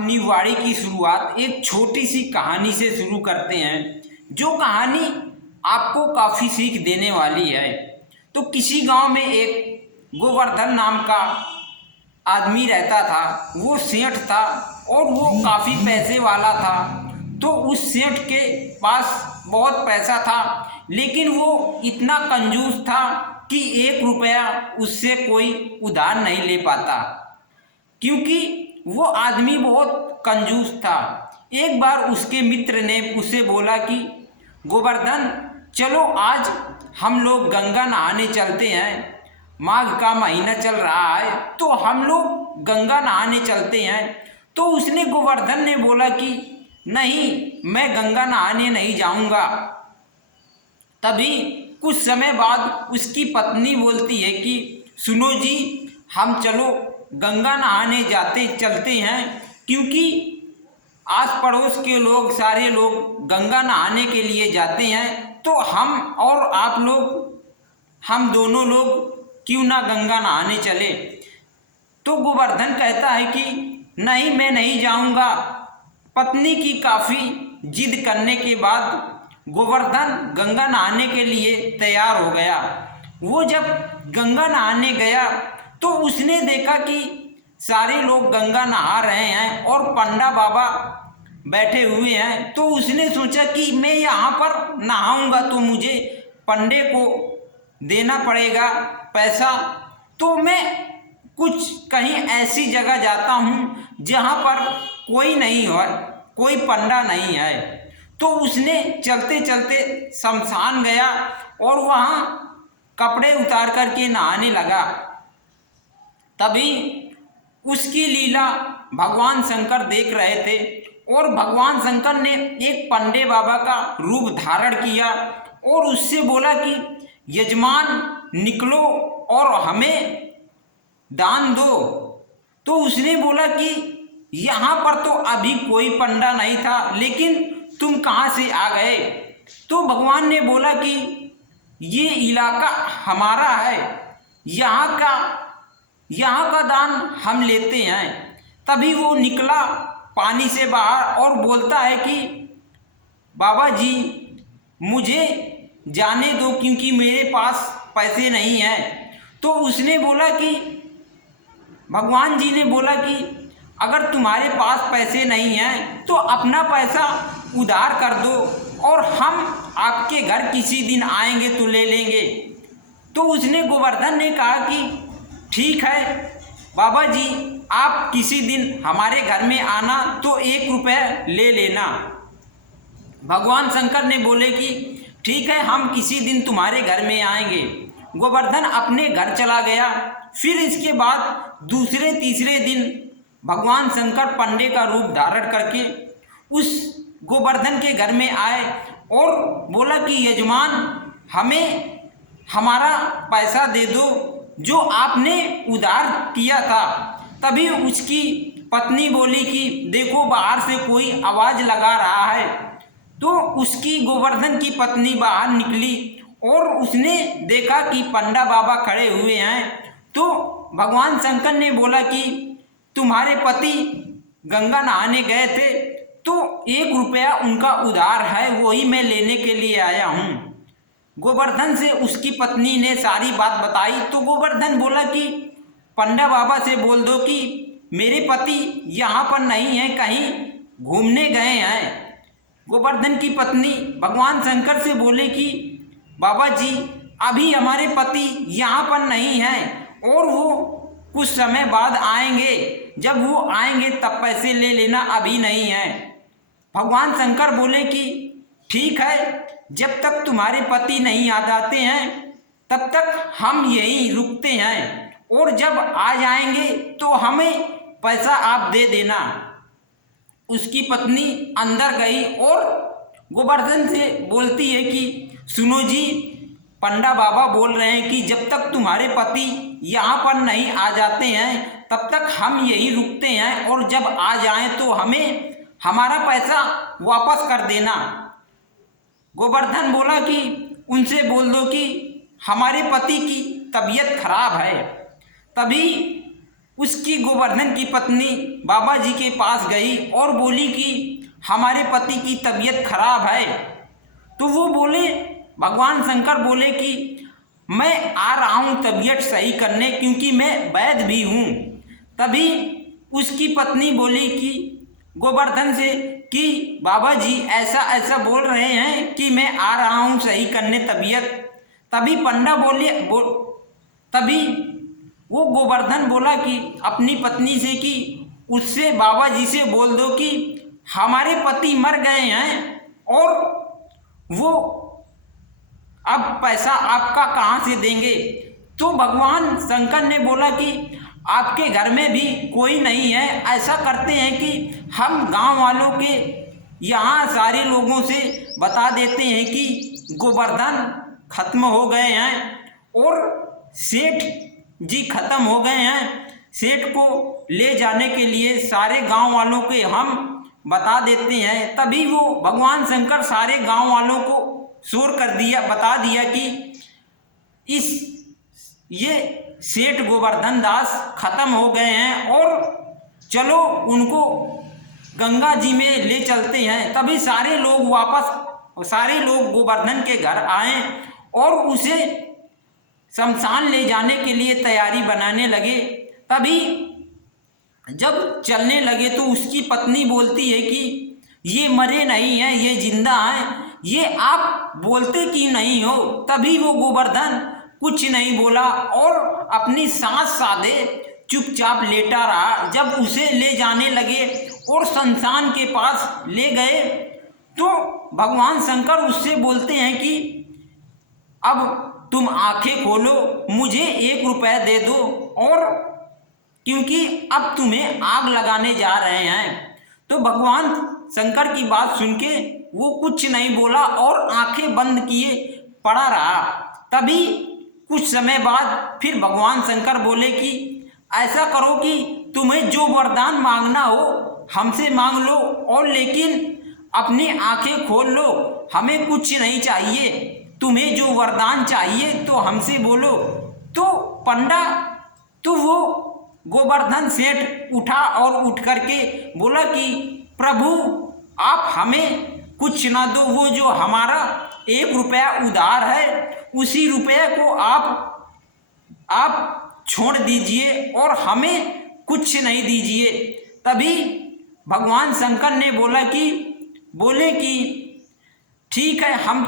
अपनी वाणी की शुरुआत एक छोटी सी कहानी से शुरू करते हैं, जो कहानी आपको काफ़ी सीख देने वाली है। तो किसी गांव में एक गोवर्धन नाम का आदमी रहता था। वो सेठ था और वो काफ़ी पैसे वाला था। तो उस सेठ के पास बहुत पैसा था, लेकिन वो इतना कंजूस था कि 1 रुपया उससे कोई उधार नहीं ले पाता, क्योंकि वो आदमी बहुत कंजूस था। एक बार उसके मित्र ने उसे बोला कि गोवर्धन, चलो आज हम लोग गंगा नहाने चलते हैं। माघ का महीना चल रहा है, तो हम लोग गंगा नहाने चलते हैं। तो उसने गोवर्धन ने बोला कि नहीं, मैं गंगा नहाने नहीं जाऊंगा। तभी कुछ समय बाद उसकी पत्नी बोलती है कि सुनो जी, हम चलो गंगा नहाने चलते हैं, क्योंकि आस पड़ोस के लोग सारे लोग गंगा नहाने के लिए जाते हैं, तो हम और आप लोग, हम दोनों लोग क्यों ना गंगा नहाने चले। तो गोवर्धन कहता है कि नहीं, मैं नहीं जाऊंगा। पत्नी की काफ़ी जिद करने के बाद गोवर्धन गंगा नहाने के लिए तैयार हो गया। वो जब गंगा नहाने गया तो उसने देखा कि सारे लोग गंगा नहा रहे हैं और पंडा बाबा बैठे हुए हैं। तो उसने सोचा कि मैं यहाँ पर नहाऊंगा तो मुझे पंडे को देना पड़ेगा पैसा, तो मैं कुछ कहीं ऐसी जगह जाता हूँ जहाँ पर कोई नहीं है, कोई पंडा नहीं है। तो उसने चलते चलते शमशान गया और वहाँ कपड़े उतार करके नहाने लगा। तभी उसकी लीला भगवान शंकर देख रहे थे और भगवान शंकर ने एक पंडे बाबा का रूप धारण किया और उससे बोला कि यजमान, निकलो और हमें दान दो। तो उसने बोला कि यहाँ पर तो अभी कोई पंडा नहीं था, लेकिन तुम कहाँ से आ गए। तो भगवान ने बोला कि ये इलाका हमारा है, यहाँ का दान हम लेते हैं। तभी वो निकला पानी से बाहर और बोलता है कि बाबा जी, मुझे जाने दो, क्योंकि मेरे पास पैसे नहीं हैं। तो उसने बोला कि भगवान जी ने बोला कि अगर तुम्हारे पास पैसे नहीं हैं तो अपना पैसा उधार कर दो और हम आपके घर किसी दिन आएंगे तो ले लेंगे। तो उसने गोवर्धन ने कहा कि ठीक है बाबा जी, आप किसी दिन हमारे घर में आना तो 1 रुपया ले लेना। भगवान शंकर ने बोले कि ठीक है, हम किसी दिन तुम्हारे घर में आएंगे। गोवर्धन अपने घर चला गया। फिर इसके बाद दूसरे तीसरे दिन भगवान शंकर पंडे का रूप धारण करके उस गोवर्धन के घर में आए और बोला कि यजमान, हमें हमारा पैसा दे दो जो आपने उधार किया था। तभी उसकी पत्नी बोली कि देखो, बाहर से कोई आवाज़ लगा रहा है। तो उसकी गोवर्धन की पत्नी बाहर निकली और उसने देखा कि पंडा बाबा खड़े हुए हैं। तो भगवान शंकर ने बोला कि तुम्हारे पति गंगा नहाने गए थे, तो 1 रुपया उनका उधार है, वही मैं लेने के लिए आया हूँ। गोवर्धन से उसकी पत्नी ने सारी बात बताई। तो गोवर्धन बोला कि पंडा बाबा से बोल दो कि मेरे पति यहाँ पर नहीं है, कहीं घूमने गए हैं। गोवर्धन की पत्नी भगवान शंकर से बोले कि बाबा जी, अभी हमारे पति यहाँ पर नहीं हैं और वो कुछ समय बाद आएंगे, जब वो आएंगे तब पैसे ले लेना, अभी नहीं है। भगवान शंकर बोले कि ठीक है, जब तक तुम्हारे पति नहीं आ जाते हैं तब तक हम यहीं रुकते हैं, और जब आ जाएंगे तो हमें पैसा आप दे देना। उसकी पत्नी अंदर गई और गोवर्धन से बोलती है कि सुनो जी, पंडा बाबा बोल रहे हैं कि जब तक तुम्हारे पति यहाँ पर नहीं आ जाते हैं तब तक हम यहीं रुकते हैं, और जब आ जाएं तो हमें हमारा पैसा वापस कर देना। गोवर्धन बोला कि उनसे बोल दो कि हमारे पति की तबीयत खराब है। तभी उसकी गोवर्धन की पत्नी बाबा जी के पास गई और बोली कि हमारे पति की तबीयत खराब है। तो वो बोले, भगवान शंकर बोले कि मैं आ रहा हूँ तबीयत सही करने, क्योंकि मैं वैद्य भी हूँ। तभी उसकी पत्नी बोली कि गोवर्धन से कि बाबा जी ऐसा ऐसा बोल रहे हैं कि मैं आ रहा हूँ सही करने तबीयत। तभी पंडा तभी वो गोवर्धन बोला कि अपनी पत्नी से कि उससे बाबा जी से बोल दो कि हमारे पति मर गए हैं और वो अब पैसा आपका कहाँ से देंगे। तो भगवान शंकर ने बोला कि आपके घर में भी कोई नहीं है, ऐसा करते हैं कि हम गांव वालों के यहाँ सारे लोगों से बता देते हैं कि गोवर्धन खत्म हो गए हैं और सेठ जी खत्म हो गए हैं। सेठ को ले जाने के लिए सारे गांव वालों के हम बता देते हैं। तभी वो भगवान शंकर सारे गांव वालों को शोर कर दिया, बता दिया कि ये सेठ गोवर्धन दास खत्म हो गए हैं और चलो उनको गंगा जी में ले चलते हैं। तभी सारे लोग गोवर्धन के घर आए और उसे शमशान ले जाने के लिए तैयारी बनाने लगे। तभी जब चलने लगे तो उसकी पत्नी बोलती है कि ये मरे नहीं हैं, ये जिंदा हैं, ये आप बोलते कि नहीं हो। तभी वो गोवर्धन कुछ नहीं बोला और अपनी सांस साधे चुपचाप लेटा रहा। जब उसे ले जाने लगे और शमशान के पास ले गए तो भगवान शंकर उससे बोलते हैं कि अब तुम आंखें खोलो, मुझे 1 रुपया दे दो, और क्योंकि अब तुम्हें आग लगाने जा रहे हैं। तो भगवान शंकर की बात सुन के वो कुछ नहीं बोला और आंखें बंद किए पड़ा रहा। तभी कुछ समय बाद फिर भगवान शंकर बोले कि ऐसा करो कि तुम्हें जो वरदान मांगना हो हमसे मांग लो, और लेकिन अपनी आंखें खोल लो, हमें कुछ नहीं चाहिए, तुम्हें जो वरदान चाहिए तो हमसे बोलो। तो पंडा तो वो गोवर्धन सेठ उठा और उठ करके बोला कि प्रभु आप हमें कुछ ना दो, वो जो हमारा 1 रुपया उधार है उसी रुपये को आप छोड़ दीजिए और हमें कुछ नहीं दीजिए। तभी भगवान शंकर ने बोले कि ठीक है, हम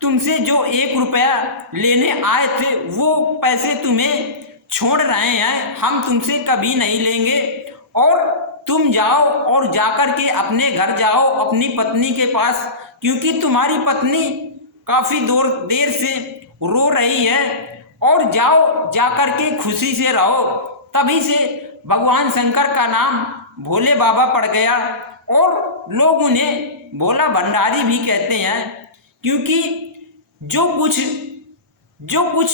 तुमसे जो 1 रुपया लेने आए थे वो पैसे तुम्हें छोड़ रहे हैं, हम तुमसे कभी नहीं लेंगे, और तुम जाओ और जाकर के अपने घर जाओ अपनी पत्नी के पास, क्योंकि तुम्हारी पत्नी काफ़ी देर से रो रही है, और जाओ जाकर के खुशी से रहो। तभी से भगवान शंकर का नाम भोले बाबा पड़ गया और लोग उन्हें भोला भंडारी भी कहते हैं, क्योंकि जो कुछ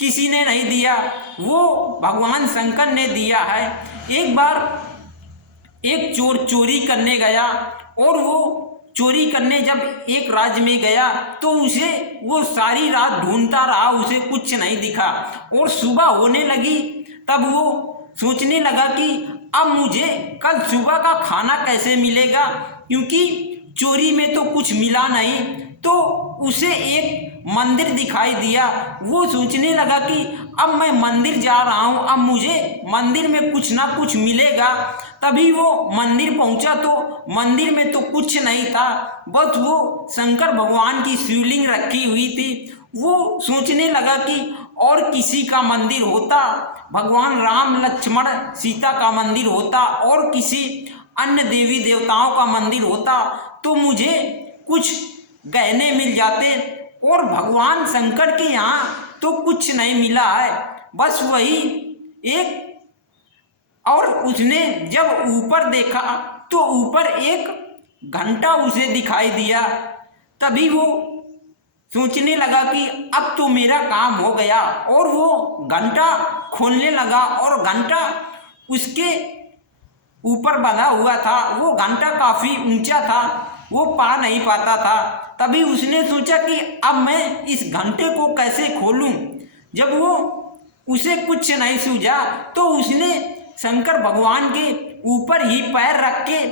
किसी ने नहीं दिया वो भगवान शंकर ने दिया है। एक बार एक चोर चोरी करने गया और वो चोरी करने जब एक राज्य में गया तो उसे वो सारी रात ढूंढता रहा, उसे कुछ नहीं दिखा, और सुबह होने लगी तब वो सोचने लगा कि अब मुझे कल सुबह का खाना कैसे मिलेगा, क्योंकि चोरी में तो कुछ मिला नहीं। तो उसे एक मंदिर दिखाई दिया, वो सोचने लगा कि अब मैं मंदिर जा रहा हूँ, अब मुझे मंदिर में कुछ ना कुछ मिलेगा। तभी वो मंदिर पहुंचा तो मंदिर में तो कुछ नहीं था, बस वो शंकर भगवान की शिवलिंग रखी हुई थी। वो सोचने लगा कि और किसी का मंदिर होता, भगवान राम लक्ष्मण सीता का मंदिर होता और किसी अन्य देवी देवताओं का मंदिर होता तो मुझे कुछ गहने मिल जाते, और भगवान शंकर के यहाँ तो कुछ नहीं मिला है, बस वही एक। और उसने जब ऊपर देखा तो ऊपर एक घंटा उसे दिखाई दिया। तभी वो सोचने लगा कि अब तो मेरा काम हो गया, और वो घंटा खोलने लगा और घंटा उसके ऊपर बंधा हुआ था। वो घंटा काफ़ी ऊंचा था, वो पा नहीं पाता था। तभी उसने सोचा कि अब मैं इस घंटे को कैसे खोलूं। जब वो उसे कुछ नहीं सूझा तो उसने शंकर भगवान के ऊपर ही पैर रख के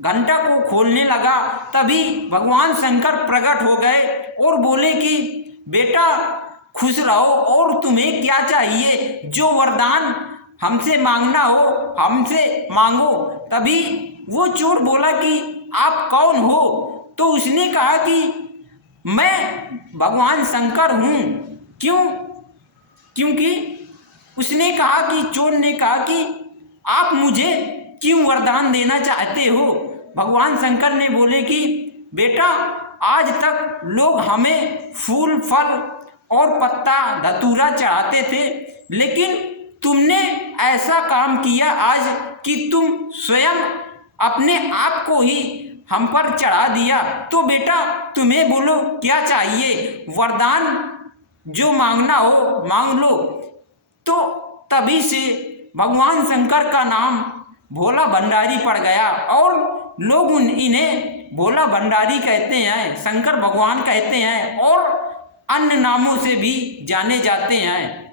घंटा को खोलने लगा। तभी भगवान शंकर प्रकट हो गए और बोले कि बेटा खुश रहो और तुम्हें क्या चाहिए, जो वरदान हमसे मांगना हो हमसे मांगो। तभी वो चोर बोला कि आप कौन हो? तो उसने कहा कि मैं भगवान शंकर हूँ। क्यों? क्योंकि उसने कहा कि चोर ने कहा कि आप मुझे क्यों वरदान देना चाहते हो? भगवान शंकर ने बोले कि बेटा आज तक लोग हमें फूल फल और पत्ता धतूरा चढ़ाते थे, लेकिन तुमने ऐसा काम किया आज कि तुम स्वयं अपने आप को ही हम पर चढ़ा दिया। तो बेटा तुम्हें बोलो क्या चाहिए, वरदान जो मांगना हो मांग लो। तो तभी से भगवान शंकर का नाम भोला भंडारी पड़ गया और लोग इन्हें भोला भंडारी कहते हैं, शंकर भगवान कहते हैं और अन्य नामों से भी जाने जाते हैं।